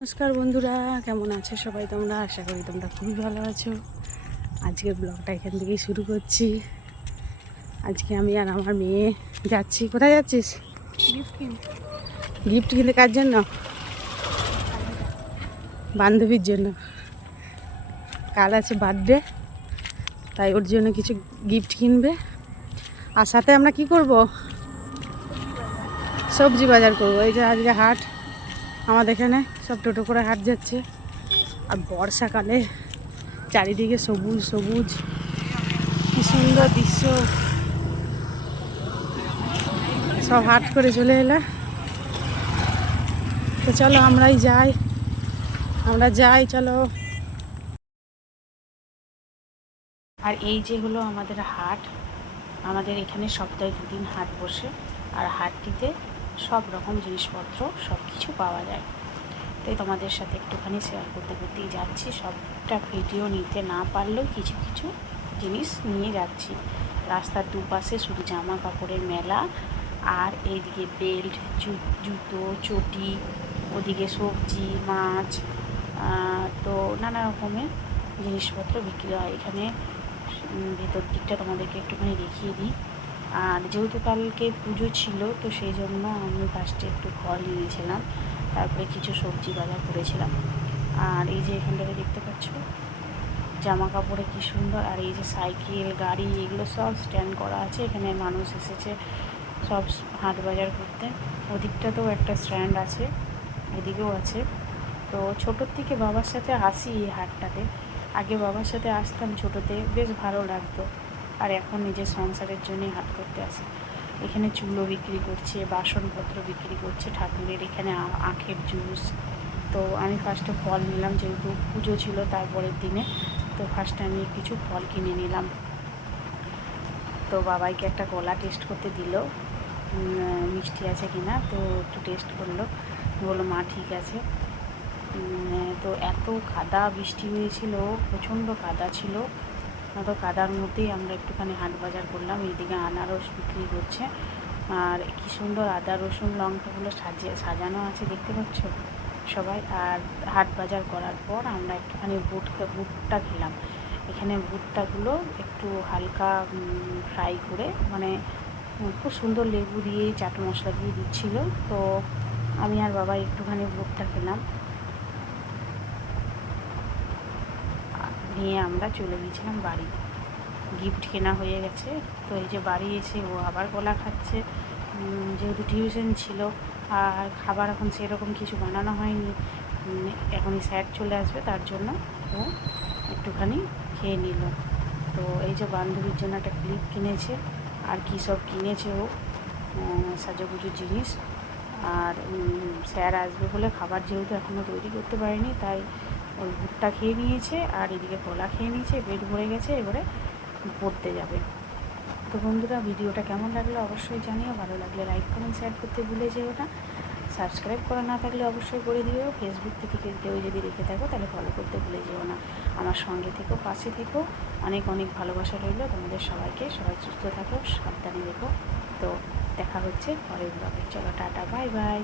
নমস্কার বন্ধুরা, কেমন আছো সবাই? তোমরা আশা করি তোমরা খুবই ভালো আছো। আজকের ব্লগটা এখান থেকেই শুরু করছি। আজকে আমি আর আমার মেয়ে যাচ্ছি। কোথায় যাচ্ছিস? গিফট কিনতে। গিফট কিনতে কার জন্য? বান্ধবীর জন্য। কাল আছে বার্থডে, তাই ওর জন্য কিছু গিফট কিনবে। আর সাথে আমরা কি করব? সবজি বাজার করবো। এই যে আজকে হাট, আমাদের এখানে সব টোটো করে হাট যাচ্ছে। আর বর্ষাকালে চারিদিকে সবুজ সবুজ, কি সুন্দর দৃশ্য। সব হাট করে চলে এলো। তো চলো আমরা যাই চলো। আর এই যে হলো আমাদের হাট। আমাদের এখানে সপ্তাহে 2 দিন হাট বসে। আর হাটটিতে সব রকম জিনিসপত্র সব কিছু পাওয়া যায়। তাই তোমাদের সাথে একটুখানি শেয়ার করতে করতেই যাচ্ছি। সবটা ভিডিও নিতে না পারলেও কিছু কিছু জিনিস নিয়ে যাচ্ছি। রাস্তার দুপাশে শুধু জামা কাপড়ের মেলা, আর এইদিকে বেল্ট, জুতো, চটি, ওদিকে সবজি, মাছ, তো নানা রকমের জিনিসপত্র বিক্রি হয় এখানে। ভেতর দিকটা তোমাদেরকে একটুখানি দেখিয়ে দিই। আর যেহেতু কালকে পুজো ছিল, তো সেই জন্য আমি ফার্স্টে একটু ফল নিয়েছিলাম, তারপরে কিছু সবজি বাজার করেছিলাম। আর এই যে এখানটাতে দেখতে পাচ্ছ জামা কাপড়ে কী সুন্দর। আর এই যে সাইকেল, গাড়ি, এগুলো সব স্ট্যান্ড করা আছে। এখানে মানুষ এসেছে সব হাট বাজার করতে। ওদিকটাতেও একটা স্ট্যান্ড আছে, এদিকেও আছে। তো ছোটোর থেকে বাবার সাথে আসি এই হাটটাতে। আগে বাবার সাথে আসতাম ছোটোতে, বেশ ভালো লাগতো। আর এখন নিজের সংসারের জন্যই হাট করতে আসি। এখানে চুলো বিক্রি করছে, বাসনপত্র বিক্রি করছে ঠাকুরের। এখানে আখের জুস। তো আমি ফার্স্টে ফল নিলাম, যেহেতু পুজো ছিল তারপরের দিনে। তো ফার্স্টে আমি কিছু ফল কিনে নিলাম। তো বাবাইকে একটা কলা টেস্ট করতে দিল, মিষ্টি আছে কিনা। তো একটু টেস্ট করলো, বললো মা ঠিক আছে। তো এত কাদা, বৃষ্টি হয়েছিল, প্রচণ্ড কাদা ছিল। তো কাদার মধ্যেই আমরা একটুখানি হাট বাজার করলাম। এইদিকে আনারস বিক্রি করছে। আর কি সুন্দর আদা, রসুন, লঙ্কাগুলো সাজানো আছে, দেখতে পাচ্ছ সবাই। আর হাট বাজার করার পর আমরা একটুখানি ভুট্টা খেলাম। এখানে ভুট্টাগুলো একটু হালকা ফ্রাই করে, মানে খুব সুন্দর লেবু দিয়ে, চাট মশলা দিয়ে দিচ্ছিলো। তো আমি আর বাবা একটুখানি ভুট্টা খেলাম, নিয়ে আমরা চলে গিয়েছিলাম বাড়ি। গিফট কেনা হয়ে গেছে। তো এই যে বাড়ি এসে ও আবার কলা খাচ্ছে। যেহেতু টিউশন ছিল, আর খাবার এখন সেরকম কিছু বানানো হয়নি, এখনই স্যার চলে আসবে, তার জন্য ও একটুখানি খেয়ে নিল। তো এই যে বান্ধবীর জন্য একটা ক্লিপ কিনেছে, আর কী সব কিনেছে ও সাজুগুজুর জিনিস। আর স্যার আসবে বলে খাবার যেহেতু এখনও তৈরি করতে পারেনি, তাই ওই ভুট্টা খেয়ে নিয়েছে আর এদিকে কলা খেয়ে নিয়েছে, পেট ভরে গেছে, এবারে পড়তে যাবে। তো বন্ধুরা, ভিডিওটা কেমন লাগলো অবশ্যই জানিও। ভালো লাগলে লাইক কমেন্ট শেয়ার করতে ভুলে যেও না। সাবস্ক্রাইব করা না থাকলে অবশ্যই করে দিও। ফেসবুক থেকে কেউ যদি রেখে থাকো তাহলে ফলো করতে ভুলে যেও না। আমার সঙ্গে থেকো, পাশে থেকো। অনেক অনেক ভালোবাসা রইল তোমাদের সবাইকে। সবাই সুস্থ থাকো, সাবধানে দেখো। তো দেখা হচ্ছে পরের ব্লগে। চলো টাটা, বাই বাই।